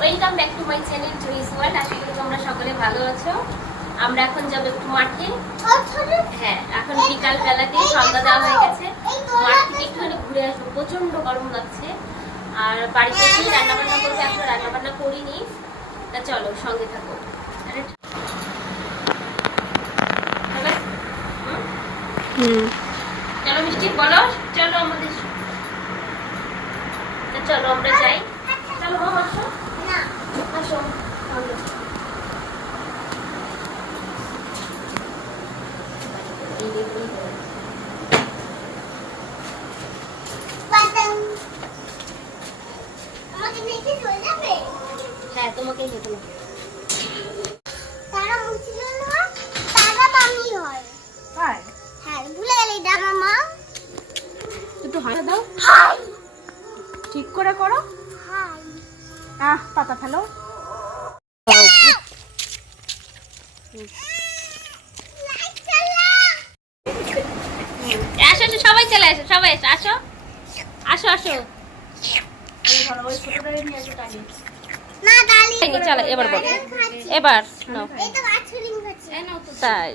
Welcome back to my channel Joyee's world. আশা করি তোমরা সকলে ভালো আছো। আমরা এখন যাব একটু মাঠে। হ্যাঁ, এখন বিকাল বেলাতে সন্ধ্যা দেওয়া হয়ে গেছে। মাঠ থেকে একটুখানি ঘুরে আসবো, প্রচন্ড গরম লাগছে। আর বাড়িতে এসে রান্না বান্না করবো, এখন রান্না বান্না করিনি। তা চলো সঙ্গে থাকো। চলো মিষ্টি বলো, চলো আমাদের, চলো আমরা যাই। চলো মা, আসো আসো। হ্যাঁ, তোমাকে যেতে হবে। একটু হাই দাও, ঠিক করে করো। পাতা ফেলো। আসো আসো, সবাই চলে আসো, সবাই আসো আসো আসো। চলো এবার বলো, এবার নাও। তাই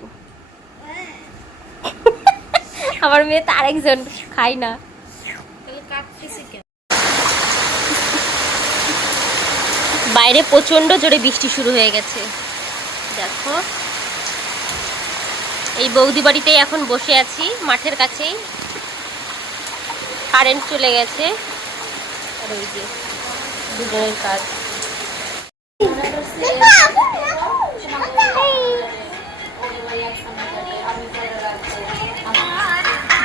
আমার মেয়ে তো আরেকজন খাই না। বাইরে প্রচন্ড জোরে বৃষ্টি শুরু হয়ে গেছে। দেখো, এই বৌদি বাড়িতেই এখন বসে আছি, মাঠের কাছেই। কারেন্ট চলে গেছে, আর ওই যে দুজনের কাজ।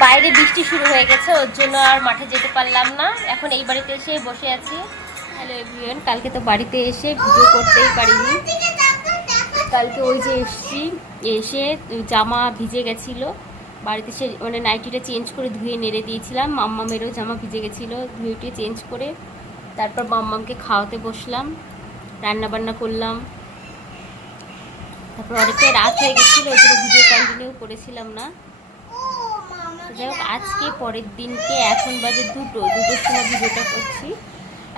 বাইরে বৃষ্টি শুরু হয়ে গেছে, ওর জন্য আর মাঠে যেতে পারলাম না। এখন এই বাড়িতে এসে বসে আছি। হ্যালো এভরিওয়ান, কালকে তো বাড়িতে এসে ভিডিও করতেই পারিনি। কালকে ওই যে এসছি, এসে জামা ভিজে গেছিলো। বাড়িতে সে মানে নাইটিটা চেঞ্জ করে ধুয়ে নেড়ে দিয়েছিলাম। মাম্মামেরও জামা ভিজে গেছিলো, ধুয়ে চেঞ্জ করে তারপর মাম্মামকে খাওয়াতে বসলাম, রান্না বান্না করলাম। তারপর অনেকটাই রাত হয়ে গেছিলো, ওই জন্য ভিডিও কন্টিনিউ করেছিলাম না। যাই হোক, আজকে পরের দিনকে এখন বাজে দুটোর সময় ভিডিওটা করছি।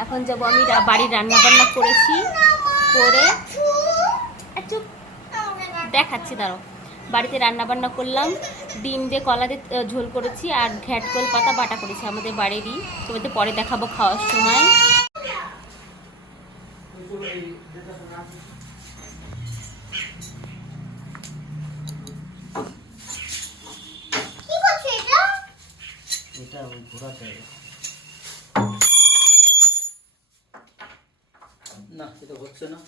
এখন যাবো, আমি বাড়ির রান্না বান্না করেছি, করে চুপ দেখাচ্ছি, দাঁড়ো। বাড়িতে রান্না বান্না করলাম, ডিম দিয়ে কলা দিয়ে ঝোল করেছি, আর ঘ্যাটকল পাতা বাটা করেছি আমাদের বাড়িরই। তোমাদের পরে দেখাবো খাওয়ার সময়। না, এটা হচ্ছে না।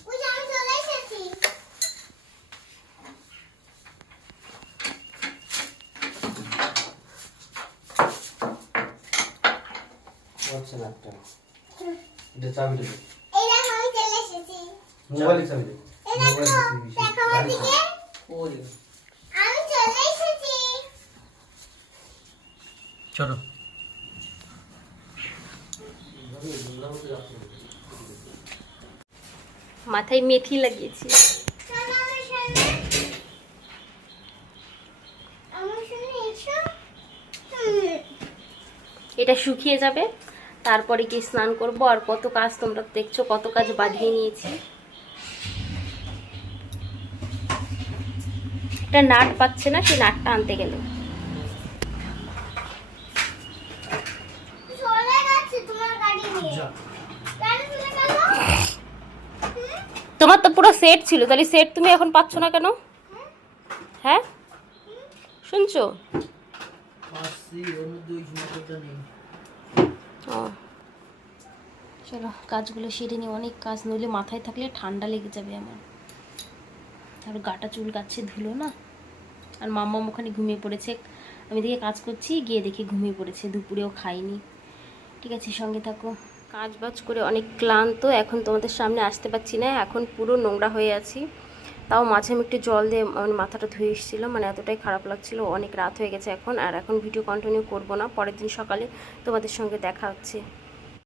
হচ্ছে না, একটা এটা চাবি দেবে। এইটা আমি চলে এসেছি। মোবাইলে চাবি দেবে। মোবাইলে দেখো ওদিকে। ওই আমি চলে এসেছি। চলো। মাথায় মেথি লাগিয়েছি। এটা শুকিয়ে যাবে, তারপরে কি স্নান করব। আর কত কাজ তোমরা দেখছো, কত কাজ বাঁধিয়ে নিয়েছি। এটা নাট পাচ্ছে না, সেই নাটটা আনতে গেল। তোমার তো পুরো সেট ছিল, তাহলে সেট তুমি এখন পাচ্ছ না কেন? হ্যাঁ, শুনছো? চলো কাজগুলো সেরে নি, অনেক কাজ, নইলে মাথায় থাকলে ঠান্ডা লেগে যাবে আমার। আর গাটা চুল কাচ্ছে, ধুলো না। আর মাম্মাম ওখানে ঘুমিয়ে পড়েছে। আমি দেখে কাজ করছি, গিয়ে দেখে ঘুমিয়ে পড়েছে, দুপুরেও খাইনি। ঠিক আছে, সঙ্গে থাকো। কাজ বাজ করে অনেক ক্লান্ত, এখন তোমাদের সামনে আসতে পারছি না, এখন পুরো নোংরা হয়ে আছি। তাও মাঝে আমি একটু জল দিয়ে মানে মাথাটা ধুয়ে এসেছিলাম, মানে এতটাই খারাপ লাগছিল। অনেক রাত হয়ে গেছে এখন, আর এখন ভিডিও কন্টিনিউ করব না, পরের দিন সকালে তোমাদের সঙ্গে দেখা হচ্ছে।